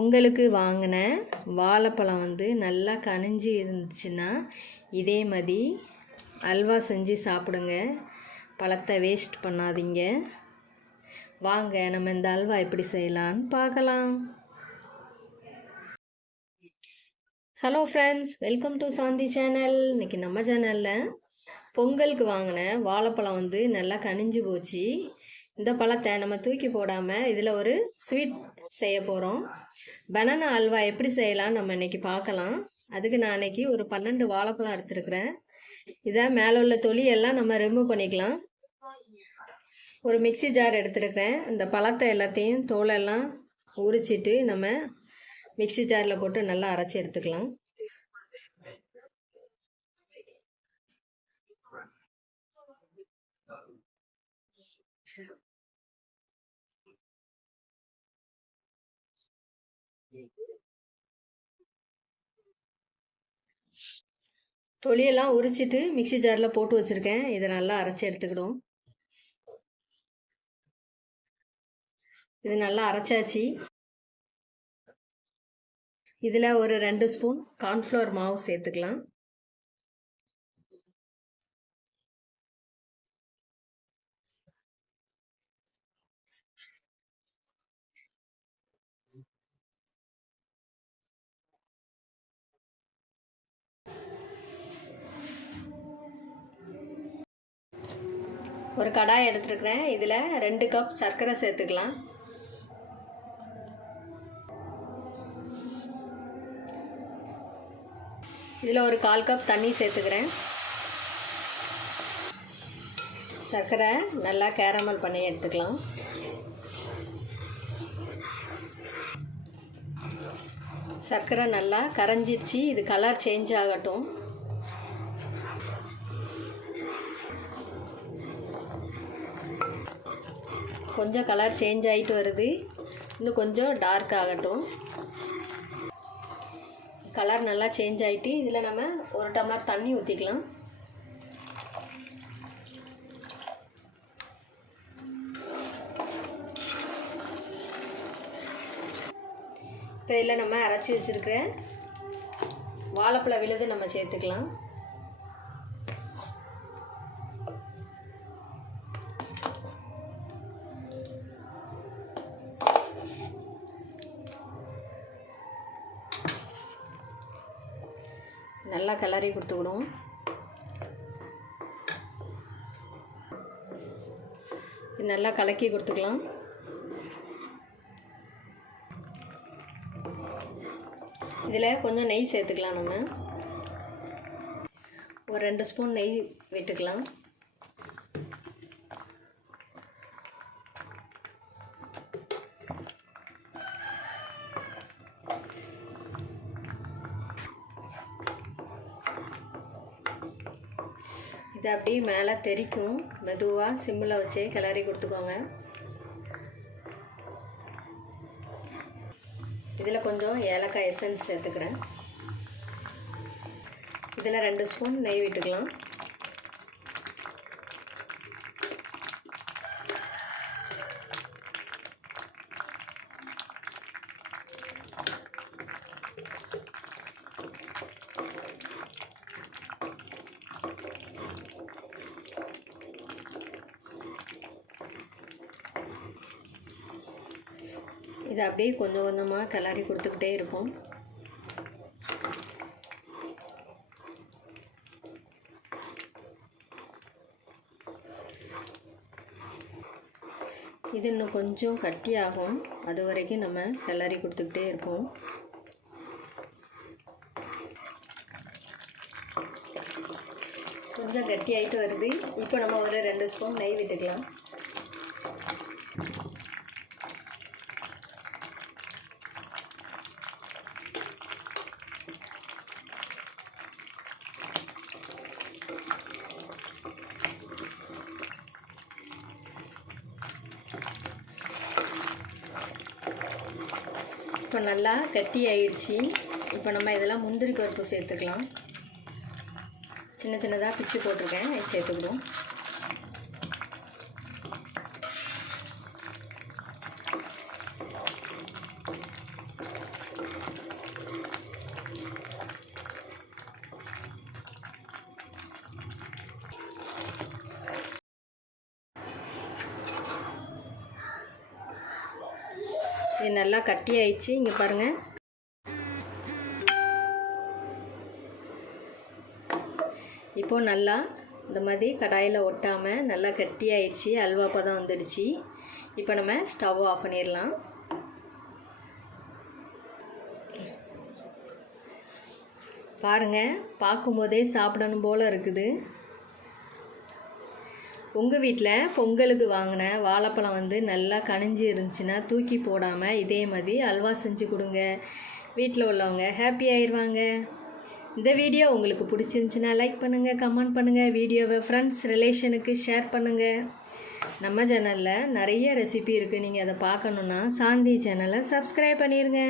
பொங்கலுக்கு வாங்கின வாழைப்பழம் வந்து நல்லா கனிஞ்சு இருந்துச்சுன்னா இதே மாதிரி அல்வா செஞ்சு சாப்பிடுங்க. பழத்தை வேஸ்ட் பண்ணாதீங்க. வாங்க நம்ம இந்த அல்வா எப்படி செய்யலான்னு பார்க்கலாம். Hello friends, welcome to Shanthi channel. இன்றைக்கி நம்ம சேனலில் பொங்கலுக்கு வாங்கின வாழைப்பழம் வந்து நல்லா கனிஞ்சு போச்சு. இந்த பழத்தை நம்ம தூக்கி போடாமல் இதில் ஒரு ஸ்வீட் செய்ய போகிறோம். பனானா அல்வா எப்படி செய்யலாம் நம்ம இன்றைக்கி பார்க்கலாம். அதுக்கு நான் இன்றைக்கி ஒரு 12 வாழைப்பழம் எடுத்துருக்குறேன். இதை மேலே உள்ள தொலியெல்லாம் நம்ம ரிமூவ் பண்ணிக்கலாம். ஒரு மிக்சி ஜார் எடுத்துருக்கிறேன். இந்த பழத்தை எல்லாத்தையும் தோலெல்லாம் உரிச்சிட்டு நம்ம மிக்சி ஜாரில் போட்டு நல்லா அரைச்சி எடுத்துக்கலாம். தொலியெல்லாம் உரிச்சிட்டு மிக்சி ஜாரில் போட்டு வச்சுருக்கேன். இதை நல்லா அரைச்சி எடுத்துக்கிடும். இது நல்லா அரைச்சாச்சு. இதில் ஒரு 2 ஸ்பூன் கார்ன்ஃப்ளவர் மாவு சேர்த்துக்கலாம். ஒரு கடாய் எடுத்துருக்கிறேன். இதில் 2 கப் சர்க்கரை சேர்த்துக்கலாம். இதில் ஒரு 1/4 கப் தண்ணி சேர்த்துக்கிறேன். சர்க்கரை நல்லா கேரமல் பண்ணி எடுத்துக்கலாம். சர்க்கரை நல்லா கரைஞ்சிருச்சு. இது கலர் சேஞ்ச் ஆகட்டும். கொஞ்சம் கலர் சேஞ்ச் ஆகிட்டு வருது. இன்னும் கொஞ்சம் டார்க் ஆகட்டும். கலர் நல்லா சேஞ்ச் ஆகிட்டு இதில் நம்ம 1 டம்ளர் தண்ணி ஊற்றிக்கலாம். இப்போ இதில் நம்ம அரைச்சி வச்சுருக்கிற வாழைப்பழ விழுது நம்ம சேர்த்துக்கலாம். நல்லா கிளறி கொடுத்துக்கிடும். நல்லா கலக்கி கொடுத்துக்கலாம். இதில் கொஞ்சம் நெய் சேர்த்துக்கலாம். நம்ம ஒரு 2 ஸ்பூன் நெய் விட்டுக்கலாம். இது அப்படியே மேலே தெரிக்கும். மெதுவாக சிம்மில் வச்சே கிளறி கொடுத்துக்கோங்க. இதில் கொஞ்சம் ஏலக்காய் எசன்ஸ் சேர்த்துக்கிறேன். இதில் 2 ஸ்பூன் நெய் விட்டுக்கலாம். இதை அப்படியே கொஞ்சம் கொஞ்சமாக கிளறி கொடுத்துக்கிட்டே இருப்போம். இது இன்னும் கொஞ்சம் கட்டியாகும். அது வரைக்கும் நம்ம கிளறி கொடுத்துக்கிட்டே இருப்போம். கொஞ்சம் கட்டி ஆகிட்டு வருது. இப்போ நம்ம ஒரு 2 ஸ்பூன் நெய் விட்டுக்கலாம். இப்போ நல்லா கட்டி ஆயிடுச்சு. இப்போ நம்ம இதெல்லாம் முந்திரி பருப்பு சேர்த்துக்கலாம். சின்ன சின்னதாக பிச்சு போட்டிருக்கேன். இது சேர்த்துக்கிடுவோம். இது நல்லா கட்டி ஆயிடுச்சு. இங்கே பாருங்கள். இப்போது நல்லா இந்த மாதிரி கடாயில் ஒட்டாமல் நல்லா கட்டி ஆயிடுச்சு. அல்வா பதம் வந்துடுச்சு. இப்போ நம்ம ஸ்டவ் ஆஃப் பண்ணிடலாம். பாருங்கள், பார்க்கும்போதே சாப்பிடணும் போல் இருக்குது. உங்கள் வீட்டில் பொங்கலுக்கு வாங்கின வாழைப்பழம் வந்து நல்லா கனிஞ்சு இருந்துச்சுன்னா தூக்கி போடாமல் இதே மாதிரி அல்வா செஞ்சு கொடுங்க. வீட்டில் உள்ளவங்க ஹாப்பி ஆயிடுவாங்க. இந்த வீடியோ உங்களுக்கு பிடிச்சிருந்துச்சின்னா லைக் பண்ணுங்கள், கமெண்ட் பண்ணுங்கள், வீடியோவை ஃப்ரெண்ட்ஸ் ரிலேஷனுக்கு ஷேர் பண்ணுங்கள். நம்ம சேனலில் நிறைய ரெசிபி இருக்குது. நீங்கள் அதை பார்க்கணுன்னா சாந்தி சேனலை சப்ஸ்கிரைப் பண்ணிடுங்க.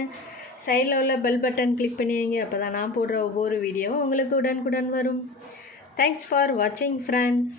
சைடில் உள்ள பெல் பட்டன் கிளிக் பண்ணிடுங்க. அப்போ தான் நான் போடுற ஒவ்வொரு வீடியோவும் உங்களுக்கு உடனுக்குடன் வரும். தேங்க்ஸ் ஃபார் வாட்சிங் ஃப்ரெண்ட்ஸ்.